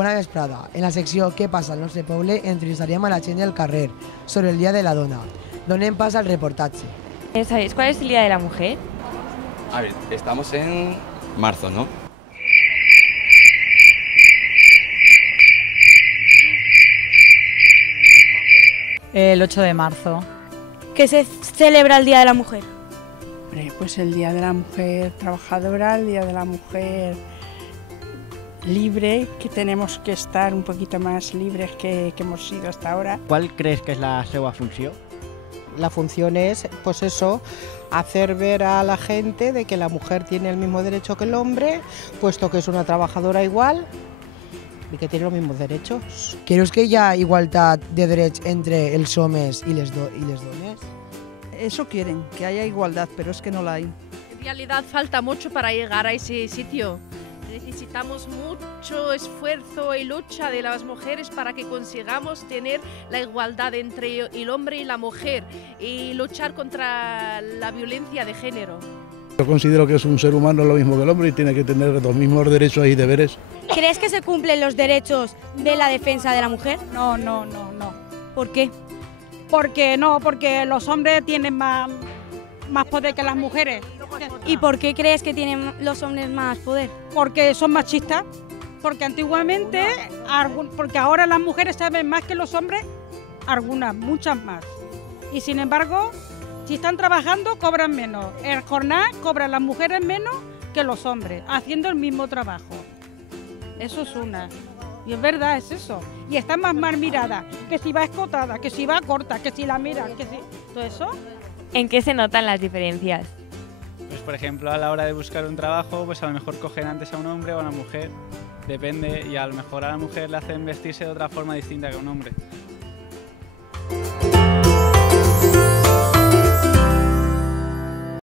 Bona vesprada. En la secció Què passa al nostre poble entrevistaríem a la gent del carrer sobre el Día de la Dona. Donem pas al reportatge. ¿Sabéis cuál es el Día de la Mujer? A ver, estamos en marzo, ¿no? El 8 de marzo. ¿Qué se celebra el Día de la Mujer? Pues el Día de la Mujer Trabajadora, el Día de la Mujer Libre, que tenemos que estar un poquito más libres que hemos sido hasta ahora. ¿Cuál crees que es la seva funció? La función es, pues eso, hacer ver a la gente de que la mujer tiene el mismo derecho que el hombre, puesto que es una trabajadora igual y que tiene los mismos derechos. Creus que hi ha igualtat de drets entre els homes i les dones? Eso quieren, que haya igualdad, pero es que no la hay. En realidad falta mucho para llegar a ese sitio. Necesitamos mucho esfuerzo y lucha de las mujeres para que consigamos tener la igualdad entre el hombre y la mujer y luchar contra la violencia de género. Yo considero que es un ser humano lo mismo que el hombre y tiene que tener los mismos derechos y deberes. ¿Crees que se cumplen los derechos de la defensa de la mujer? No. ¿Por qué? Porque los hombres tienen más poder que las mujeres. ¿Y por qué crees que tienen los hombres más poder? Porque son machistas. Porque antiguamente, porque ahora las mujeres saben más que los hombres, algunas, muchas más. Y sin embargo, si están trabajando, cobran menos. En jornada cobran las mujeres menos que los hombres, haciendo el mismo trabajo. Eso es una. Y es verdad, es eso. Y está más mal mirada, que si va escotada, que si va corta, que si la miran, que si... Todo eso. ¿En qué se notan las diferencias? Pues por ejemplo, a la hora de buscar un trabajo, pues a lo mejor cogen antes a un hombre o a una mujer, depende, y a lo mejor a la mujer le hacen vestirse de otra forma distinta que a un hombre.